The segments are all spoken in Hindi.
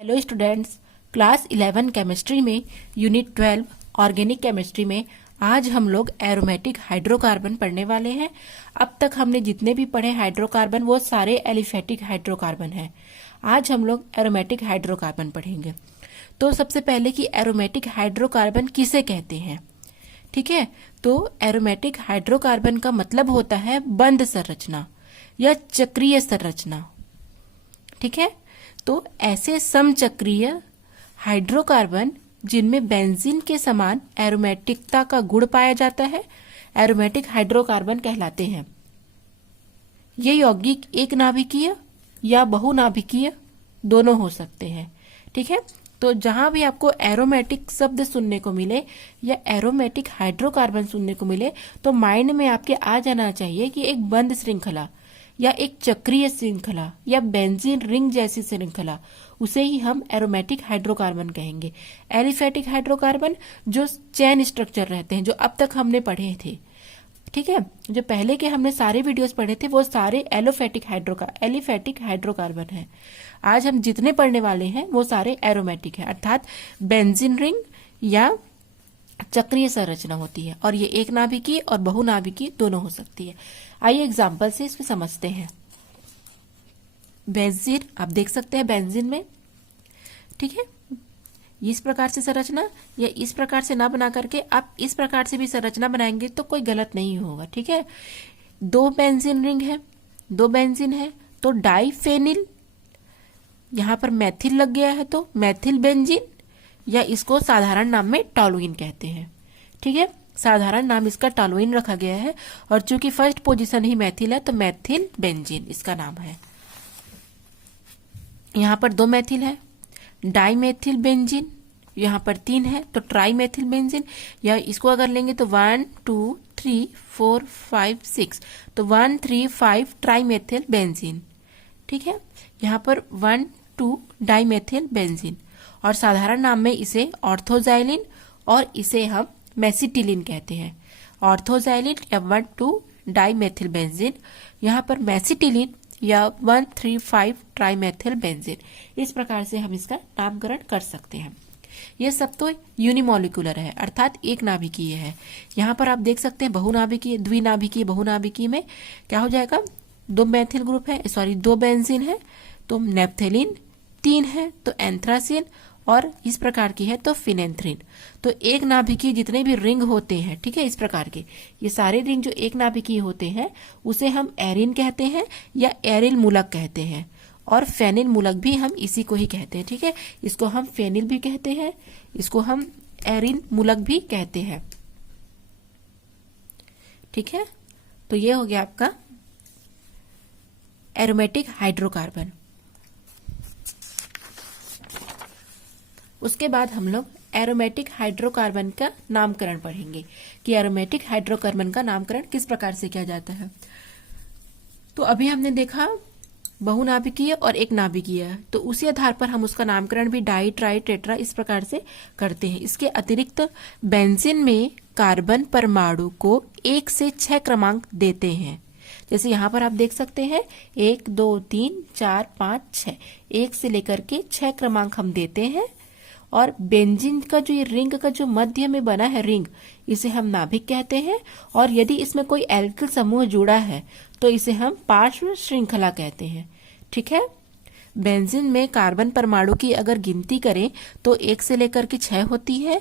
हेलो स्टूडेंट्स, क्लास 11 केमिस्ट्री में यूनिट 12 ऑर्गेनिक केमिस्ट्री में आज हम लोग एरोमेटिक हाइड्रोकार्बन पढ़ने वाले हैं। अब तक हमने जितने भी पढ़े हाइड्रोकार्बन वो सारे एलिफेटिक हाइड्रोकार्बन हैं। आज हम लोग एरोमेटिक हाइड्रोकार्बन पढ़ेंगे। तो सबसे पहले कि एरोमेटिक हाइड्रोकार्बन किसे कहते हैं, ठीक है। तो एरोमेटिक हाइड्रोकार्बन का मतलब होता है बंध संरचना या चक्रीय संरचना, ठीक है। तो ऐसे समचक्रीय हाइड्रोकार्बन जिनमें बेंजीन के समान एरोमेटिकता का गुण पाया जाता है एरोमेटिक हाइड्रोकार्बन कहलाते हैं। ये यौगिक एक नाभिकीय या बहुनाभिकीय दोनों हो सकते हैं, ठीक है। तो जहां भी आपको एरोमेटिक शब्द सुनने को मिले या एरोमेटिक हाइड्रोकार्बन सुनने को मिले तो माइंड में आपके आ जाना चाहिए कि एक बंद श्रृंखला या एक चक्रीय श्रृंखला या बेंजीन रिंग जैसी श्रृंखला, उसे ही हम एरोमेटिक हाइड्रोकार्बन कहेंगे। एलिफेटिक हाइड्रोकार्बन जो चेन स्ट्रक्चर रहते हैं, जो अब तक हमने पढ़े थे, ठीक है। जो पहले के हमने सारे वीडियोस पढ़े थे वो सारे एलिफेटिक हाइड्रोकार्बन है। आज हम जितने पढ़ने वाले हैं वो सारे एरोमेटिक है, अर्थात बेंजीन रिंग या चक्रीय संरचना होती है और ये एक नाभिकीय और बहुनाभिकीय दोनों हो सकती है। आइए एग्जाम्पल से इसको समझते हैं। बेंजीन आप देख सकते हैं बेंजीन में, ठीक है, इस प्रकार से संरचना या इस प्रकार से ना बना करके आप इस प्रकार से भी संरचना बनाएंगे तो कोई गलत नहीं होगा, ठीक है। दो बेंजीन रिंग है, दो बेंजीन है तो डाइफेनिल, यहां पर मैथिल लग गया है तो मैथिल बेंजीन या इसको साधारण नाम में टॉलुइन कहते हैं, ठीक है। साधारण नाम इसका टॉलुइन रखा गया है और चूंकि फर्स्ट पोजीशन ही मैथिल है तो मैथिल बेंजीन इसका नाम है। यहां पर दो मैथिल है, डाइमेथिल बेंजीन, यहां पर तीन है तो ट्राइमेथिल बेंजीन, या इसको अगर लेंगे तो 1 2 3 4 5 6 तो 1 3 5 ट्राइमेथिल बेंजीन, ठीक है। यहां पर 1 2 डाइमेथिल बेंजीन और साधारण नाम में इसे ऑर्थोजाइलिन और इसे हम मेसिटिलिन कहते हैं। ऑर्थोजाइलिन या 1 2 डाइमेथिल बेंजीन, यहाँ पर मेसिटिलिन या 1 3 5 ट्राइमेथिल बेंजीन, इस प्रकार से हम इसका नामकरण कर सकते हैं। ये सब तो यूनिमोलिकुलर है, अर्थात एक नाभिकीय है। यहाँ पर आप देख सकते हैं बहुनाभिकीय, द्विनाभिकीय, बहुनाभिकीय में क्या हो जाएगा, दो मैथिल ग्रुप है, सॉरी दो बेंजीन है तो नेप्थेलिन, तीन है तो एंथ्रासिन और इस प्रकार की है तो फिनेंथ्रिन। तो एक नाभिकीय जितने भी रिंग होते हैं, ठीक है, इस प्रकार के ये सारे रिंग जो एक नाभिकीय होते हैं उसे हम एरिन कहते हैं या एरिल मूलक कहते हैं और फेनिल मूलक भी हम इसी को ही कहते हैं, ठीक है। इसको हम फेनिल भी कहते हैं, इसको हम एरिन मूलक भी कहते हैं, ठीक है। तो ये हो गया आपका एरोमेटिक हाइड्रोकार्बन। उसके बाद हम लोग एरोमेटिक हाइड्रोकार्बन का नामकरण पढ़ेंगे कि एरोमेटिक हाइड्रोकार्बन का नामकरण किस प्रकार से किया जाता है। तो अभी हमने देखा बहुनाभिकीय और एक नाभिकीय, तो उसी आधार पर हम उसका नामकरण भी डाई ट्राई टेट्रा इस प्रकार से करते हैं। इसके अतिरिक्त बेंजीन में कार्बन परमाणु को 1 से 6 क्रमांक देते हैं। जैसे यहाँ पर आप देख सकते हैं 1 2 3 4 5 6, 1 से लेकर के 6 क्रमांक हम देते हैं। और बेंजीन का जो ये रिंग का जो मध्य में बना है रिंग, इसे हम नाभिक कहते हैं और यदि इसमें कोई एल्किल समूह जुड़ा है तो इसे हम पार्श्व श्रृंखला कहते हैं, ठीक है। बेंजीन में कार्बन परमाणु की अगर गिनती करें तो 1 से लेकर के 6 होती है,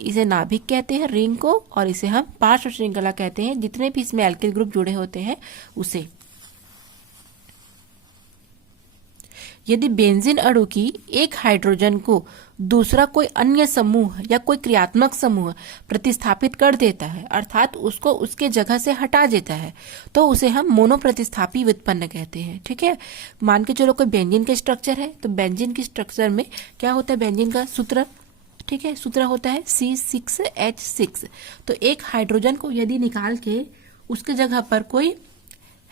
इसे नाभिक कहते हैं रिंग को, और इसे हम पार्श्व श्रृंखला कहते हैं जितने भी इसमें एल्किल ग्रुप जुड़े होते हैं उसे। यदि बेंजीन अणु की एक हाइड्रोजन को दूसरा कोई अन्य समूह या कोई क्रियात्मक समूह प्रतिस्थापित कर देता है, अर्थात उसको उसके जगह से हटा देता है, तो उसे हम मोनो प्रतिस्थापी व्युत्पन्न कहते हैं, ठीक है। मान के चलो कोई बेंजीन के स्ट्रक्चर है तो बेंजीन के स्ट्रक्चर में क्या होता है, बेंजीन का सूत्र, ठीक है, सूत्र होता है C6H6। तो एक हाइड्रोजन को यदि निकाल के उसके जगह पर कोई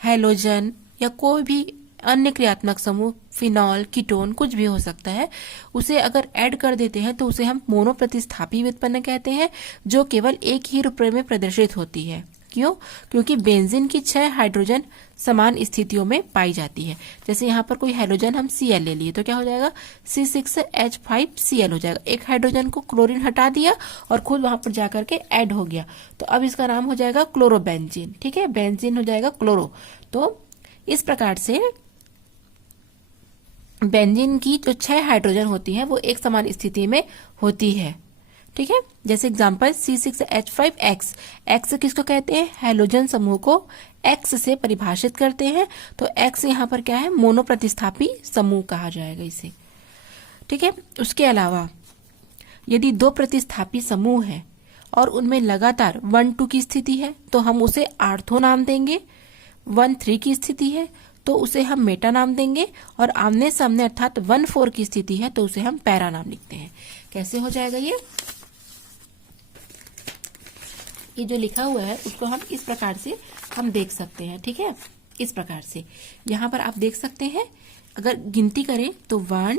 हैलोजन या कोई भी अन्य क्रियात्मक समूह, फिनॉल, कीटोन, कुछ भी हो सकता है, उसे अगर ऐड कर देते हैं तो उसे हम मोनो प्रतिस्थापी व्युत्पन्न कहते हैं, जो केवल एक ही रुपये में प्रदर्शित होती है। क्यों? क्योंकि बेंजीन की 6 हाइड्रोजन समान स्थितियों में पाई जाती है। जैसे यहाँ पर कोई हाइड्रोजन हम Cl ले लिए तो क्या हो जाएगा, C6H5Cl हो जाएगा। एक हाइड्रोजन को क्लोरीन हटा दिया और खुद वहां पर जाकर के ऐड हो गया, तो अब इसका नाम हो जाएगा क्लोरोबेंजीन। ठीक है, बेंजीन हो जाएगा क्लोरो। तो इस प्रकार से बेंजीन की जो 6 हाइड्रोजन होती हैं वो एक समान स्थिति में होती है। ठीक है, जैसे एग्जांपल C6H5X, X किसको कहते हैं, हैलोजन समूह को X से परिभाषित करते हैं। तो X यहाँ पर क्या है, मोनो प्रतिस्थापी समूह कहा जाएगा इसे। ठीक है, उसके अलावा यदि 2 प्रतिस्थापी समूह है और उनमें लगातार 1-2 की स्थिति है तो हम उसे आर्थो नाम देंगे, 1-3 की स्थिति है तो उसे हम मेटा नाम देंगे, और आमने सामने अर्थात 1-4 की स्थिति है तो उसे हम पैरा नाम लिखते हैं। कैसे हो जाएगा ये जो लिखा हुआ है उसको हम इस प्रकार से हम देख सकते हैं। ठीक है, इस प्रकार से यहाँ पर आप देख सकते हैं, अगर गिनती करें तो 1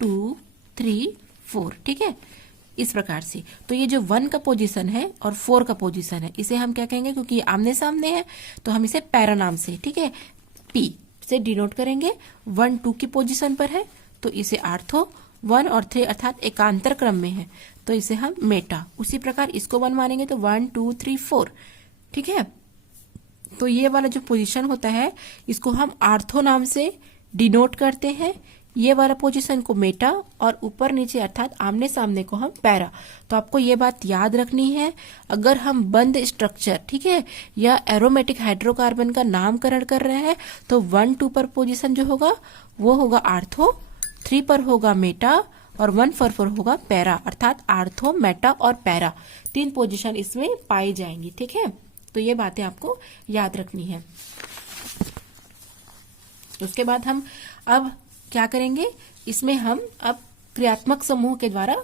2 3 4। ठीक है, इस प्रकार से। तो ये जो 1 का पोजीशन है और 4 का पोजीशन है इसे हम क्या कहेंगे, क्योंकि आमने सामने है तो हम इसे पैरा नाम से, ठीक है, P से डिनोट करेंगे। 1-2 की पोजीशन पर है तो इसे आर्थो, 1 और 3 अर्थात एकांतर क्रम में है तो इसे हम मेटा। उसी प्रकार इसको 1 मानेंगे तो 1 2 3 4। ठीक है, तो ये वाला जो पोजीशन होता है इसको हम आर्थो नाम से डिनोट करते हैं, ये वाला पोजीशन को मेटा, और ऊपर नीचे अर्थात आमने सामने को हम पैरा। तो आपको ये बात याद रखनी है, अगर हम बंद स्ट्रक्चर, ठीक है, या एरोमेटिक हाइड्रोकार्बन का नामकरण कर रहे हैं तो 1-2 पर पोजीशन जो होगा वो होगा आर्थो, 3 पर होगा मेटा और 1-4 पर होगा पैरा, अर्थात आर्थो, मेटा और पैरा 3 पोजीशन इसमें पाई जाएंगी। ठीक है, तो ये बातें आपको याद रखनी है। उसके बाद हम अब क्या करेंगे, इसमें हम अब क्रियात्मक समूह के द्वारा,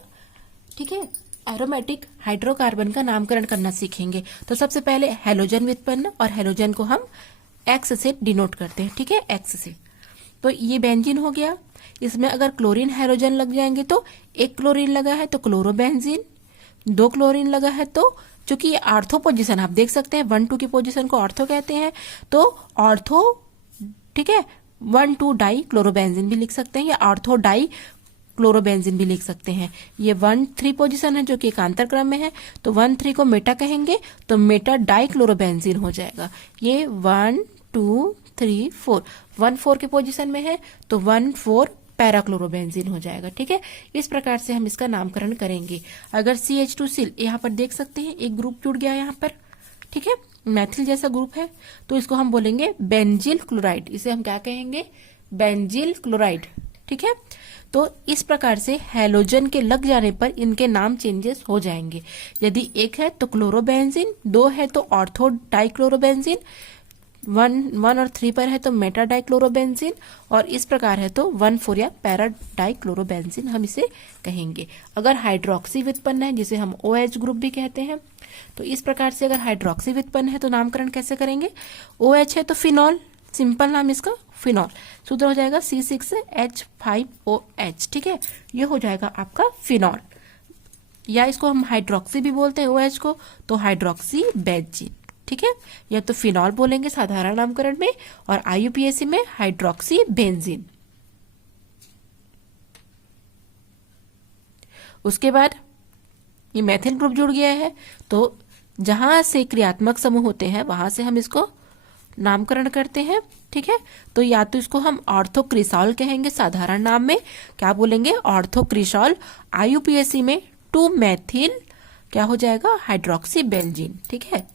ठीक है, एरोमेटिक हाइड्रोकार्बन का नामकरण करना सीखेंगे। तो सबसे पहले हैलोजन व्युत्पन्न, और हैलोजन को हम X से डिनोट करते हैं। ठीक है, X से। तो ये बेंजीन हो गया। इसमें अगर क्लोरीन हाइड्रोजन लग जाएंगे तो एक क्लोरीन लगा है तो क्लोरोबेंजीन, 2 क्लोरीन लगा है तो, चूंकि ये आर्थो पोजीशन आप देख सकते हैं 1-2 की पोजीशन को ऑर्थो कहते हैं तो ऑर्थो, ठीक है, 1-2 डाई क्लोरोबेंजीन भी लिख सकते हैं या ऑर्थो डाई क्लोरोबेंजीन भी लिख सकते हैं। ये 1-3 पोजीशन है जो कि एकांतर क्रम में है तो 1-3 को मेटा कहेंगे तो मेटा डाई क्लोरोबेंजीन हो जाएगा। ये 1 2 3 4, 1-4 के पोजीशन में है तो 1-4 पैराक्लोरोबेंजीन हो जाएगा। ठीक है, इस प्रकार से हम इसका नामकरण करेंगे। अगर CH2 यहाँ पर देख सकते हैं एक ग्रुप जुड़ गया यहाँ पर, ठीक है, मैथिल जैसा ग्रुप है तो इसको हम बोलेंगे बेंजील क्लोराइड। इसे हम क्या कहेंगे, बेंजील क्लोराइड। ठीक है, तो इस प्रकार से हैलोजन के लग जाने पर इनके नाम चेंजेस हो जाएंगे। यदि एक है तो क्लोरोबेंजीन, 2 है तो ऑर्थो डाइक्लोरोबेंजीन, 1 और 3 पर है तो मेटा डाइक्लोरोबेंजीन, और इस प्रकार है तो 1-4 या पैरा डाइक्लोरोबेंजीन हम इसे कहेंगे। अगर हाइड्रोक्सी व्युत्पन्न है जिसे हम OH ग्रुप भी कहते हैं, तो इस प्रकार से अगर हाइड्रोक्सी व्युत्पन्न है तो नामकरण कैसे करेंगे, OH है तो फिनॉल, सिंपल नाम इसका फिनॉल, सूत्र हो जाएगा C6H5OH। ठीक है, ये हो जाएगा आपका फिनॉल, या इसको हम हाइड्रोक्सी भी बोलते हैं OH को तो हाइड्रोक्सी बेंजीन। ठीक है, या तो फिनॉल बोलेंगे साधारण नामकरण में और IUPAC में हाइड्रोक्सी बेंजीन। उसके बाद ये मैथिल ग्रुप जुड़ गया है तो जहां से क्रियात्मक समूह होते हैं वहां से हम इसको नामकरण करते हैं। ठीक है, तो या तो इसको हम ऑर्थोक्रिसॉल कहेंगे साधारण नाम में, क्या बोलेंगे, ऑर्थोक्रिसॉल। IUPAC में 2 मैथिल क्या हो जाएगा, हाइड्रोक्सी बेंजीन। ठीक है,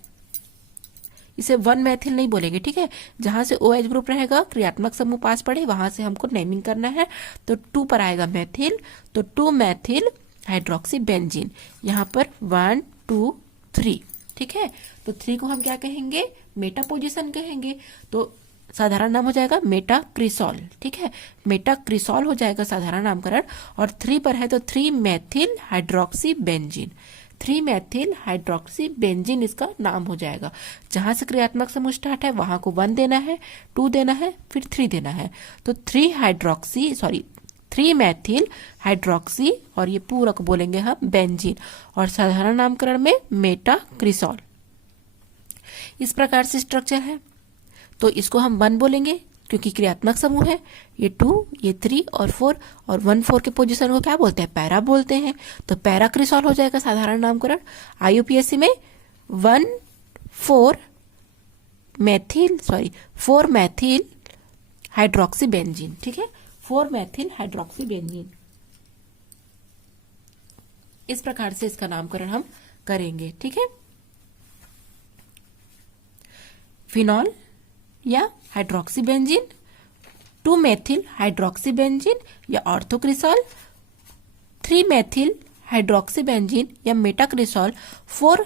इसे 1 मैथिल नहीं बोलेंगे। ठीक है, जहां से OH ग्रुप रहेगा क्रियात्मक समूह पास पड़े वहां से हमको नेमिंग करना है। तो 2 पर आएगा मैथिल तो 2 मैथिल हाइड्रोक्सी बेंजीन। यहाँ पर 1 2 3। ठीक है, तो 3 को हम क्या कहेंगे, मेटा पोजीशन कहेंगे तो साधारण नाम हो जाएगा मेटा क्रिसॉल। ठीक है, मेटा क्रिसॉल हो जाएगा साधारण नामकरण, और 3 पर है तो 3 Maithil hydroxy benzene, 3 Maithil hydroxy benzene इसका नाम हो जाएगा। जहां से क्रियात्मक समूह स्टार्ट है वहां को 1 देना है, 2 देना है, फिर 3 देना है। तो 3 मैथिल हाइड्रोक्सी, और ये पूरा को बोलेंगे हम बेंजीन, और साधारण नामकरण में मेटा क्रिसॉल। इस प्रकार से स्ट्रक्चर है। तो इसको हम 1 बोलेंगे क्योंकि क्रियात्मक समूह है। ये 2, ये 3 और 4 और 1, 4 के पोजीशन को क्या बोलते हैं? पैरा बोलते हैं। तो पैरा क्रिसॉल हो जाएगा साधारण नामकरण। IUPAC में 4 मैथिल हाइड्रोक्सीबेंजीन, ठीक है, 4 मैथिल हाइड्रोक्सीबेंजीन। इस प्रकार से इसका नामकरण हम करेंगे, ठीक है। फिनॉल या हाइड्रोक्सीबेंजीन, 2 मैथिल हाइड्रोक्सीबेंजीन या ऑर्थोक्रिसॉल, 3 मैथिल हाइड्रोक्सीबेंजीन या मेटाक्रिसॉल, 4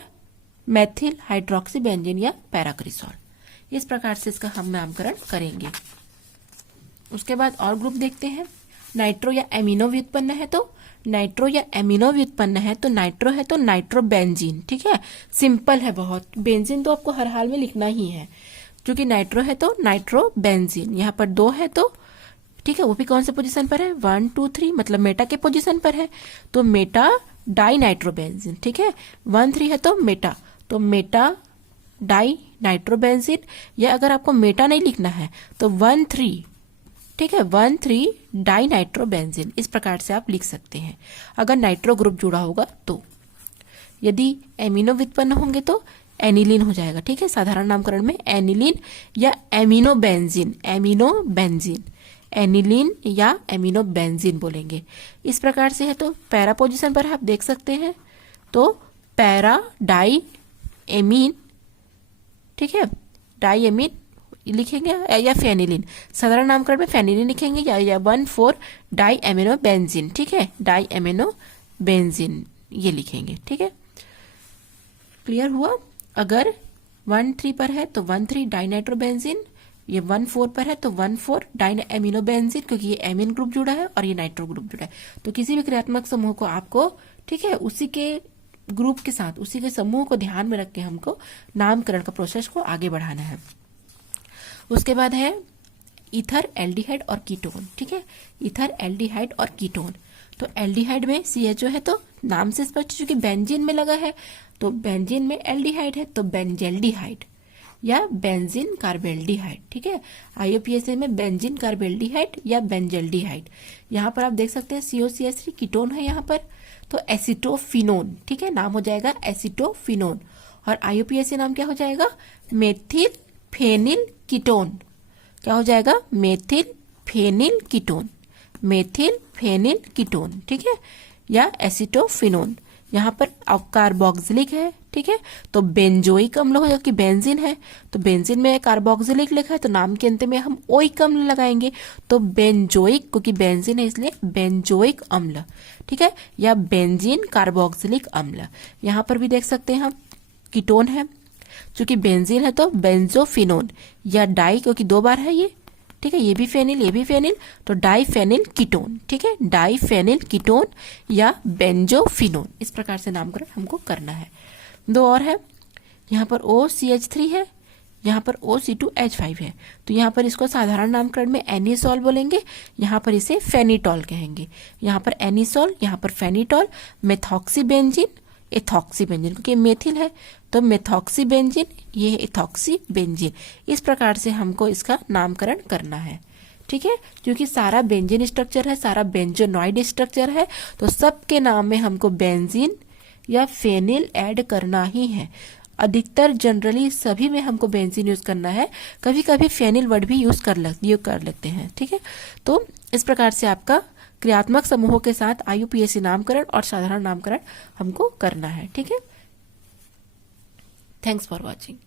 मैथिल हाइड्रोक्सीबेंजीन या पैराक्रिसॉल। इस प्रकार से इसका हम नामकरण करेंगे। उसके बाद और ग्रुप देखते हैं। नाइट्रो या एमिनो व्युत्पन्न है तो नाइट्रो या एमिनो व्युत्पन्न है तो नाइट्रो है तो नाइट्रोबेंजीन, ठीक है, सिंपल है बहुत। बेंजीन तो आपको हर हाल में लिखना ही है। क्योंकि नाइट्रो है तो नाइट्रोबेंजीन, यहाँ पर 2 है तो ठीक है, वो भी कौन से पोजीशन पर है? 1, 2, 3 मतलब मेटा के पोजीशन पर है तो मेटा डाई नाइट्रोबेंजीन, ठीक है। 1, 3 है तो मेटा डाई नाइट्रोबेंजीन। या अगर आपको मेटा नहीं लिखना है तो 1, 3, ठीक है, 1, 3 डाई नाइट्रोबेंजीन। इस प्रकार से आप लिख सकते हैं अगर नाइट्रो ग्रुप जुड़ा होगा तो। यदि एमिनो व्युत्पन्न होंगे तो एनिलीन हो जाएगा, ठीक है, साधारण नामकरण में एनिलीन या एमिनोबेंजीन, एनिलीन या एमिनोबेंजीन बोलेंगे। इस प्रकार से है तो पैरा पोजीशन पर आप देख सकते हैं तो पैरा डाई एमीन, ठीक है, डाई एमीन लिखेंगे या फेनिलीन, साधारण नामकरण में फेनिलीन लिखेंगे या 1, 4 डाई एमिनोबेंजीन, ठीक है, डाई एमिनोबेंजीन ये लिखेंगे, ठीक है। क्लियर हुआ? अगर 1, 3 पर है तो 1, 3 डाई नाइट्रोबेंजीन, ये 1, 4 पर है तो 1, 4 डाई एमिनोबेंजीन, क्योंकि ये एमीन ग्रुप जुड़ा है और ये नाइट्रो ग्रुप जुड़ा है। तो किसी भी क्रियात्मक समूह को आपको, ठीक है, उसी के ग्रुप के साथ, उसी के समूह को ध्यान में रख के हमको नामकरण का प्रोसेस को आगे बढ़ाना है। उसके बाद है ईथर, एल्डिहाइड और कीटोन, ठीक है, ईथर, एल्डिहाइड और कीटोन। तो एल्डिहाइड में CHO है तो नाम से स्पष्ट, चूंकि बेंजीन में लगा है तो बेंजीन में एल्डिहाइड है तो बेंजेल्डिहाइड या बेंजीन कार्बेल्डिहाइड, ठीक है। IUPAC में बेंजीन कार्बेल्डिहाइड या बेंजेल्डिहाइड। यहाँ पर आप देख सकते हैं COCH3 कीटोन है यहाँ पर तो एसिटोफिनोन, ठीक है, नाम हो जाएगा एसिटोफिनोन। और IUPAC नाम क्या हो जाएगा? Methyl phenyl ketone. क्या हो जाएगा? Methyl phenyl ketone, methyl phenyl ketone, ठीक है, या एसिटोफिनोन। यहाँ पर कार्बोक्सिलिक है, ठीक है, तो बेंजोइक अम्ल हो, कि बेंजीन है तो बेंजीन में कार्बोक्सिलिक लिखा है तो नाम के अंत में हम ओइक अम्ल लगाएंगे तो बेंजोइक, क्योंकि बेंजीन है इसलिए बेंजोइक अम्ल, ठीक है, या बेंजीन कार्बोक्सिलिक अम्ल। यहाँ पर भी देख सकते हैं हम कीटोन है, चूंकि बेंजीन है तो बेंजोफिनोन या डाई, क्योंकि 2 बार है ये, ठीक है, ये भी फेनिल तो डाईफेनिल कीटोन, ठीक है, डाईफेनिल कीटोन या बेंजोफिनोन। इस प्रकार से नामकरण हमको करना है। 2 और है, यहाँ पर OCH3 है, यहाँ पर OC2H5 है तो यहाँ पर इसको साधारण नामकरण में एनिसॉल बोलेंगे, यहाँ पर इसे फेनिटॉल कहेंगे। यहाँ पर एनिसॉल, यहाँ पर फेनिटॉल, मेथॉक्सीबेंजीन, एथॉक्सीबेंजीन, क्योंकि मेथिल है तो मेथॉक्सीबेंजीन, ये एथॉक्सीबेंजीन। इस प्रकार से हमको इसका नामकरण करना है, ठीक है, क्योंकि सारा बेंजीन स्ट्रक्चर है, सारा बेंजोनॉइड स्ट्रक्चर है तो सबके नाम में हमको बेंजीन या फेनिल ऐड करना ही है। अधिकतर जनरली सभी में हमको बेंजीन यूज करना है, कभी कभी फेनिल वर्ड भी यूज कर लेते हैं, ठीक है। तो इस प्रकार से आपका क्रियात्मक समूहों के साथ IUPAC नामकरण और साधारण नामकरण हमको करना है, ठीक है। Thanks for watching.